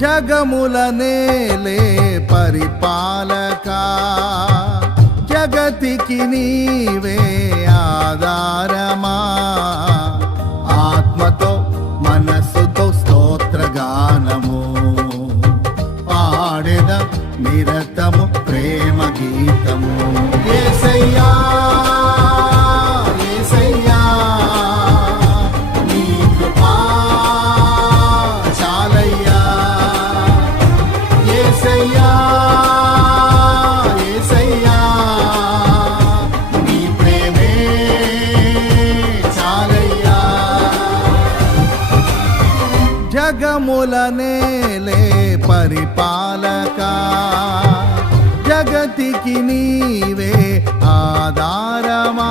జగముల నేలే పరిపాలకా, జగతికి నీవే ఆధారమా. ఆత్మతో మనస్సుతో స్తోత్రగానము పాడెద నిరతము ప్రేమ గీతము. యేసయ్యా యేసయ్యా నీ కృపా చాలయ్యా. యేసయ్యా యేసయ్యా నీ ప్రేమే చాలయ్యా. జగముల నేలే పరిపాలకా, జగతికి నీవే ఆధారమా.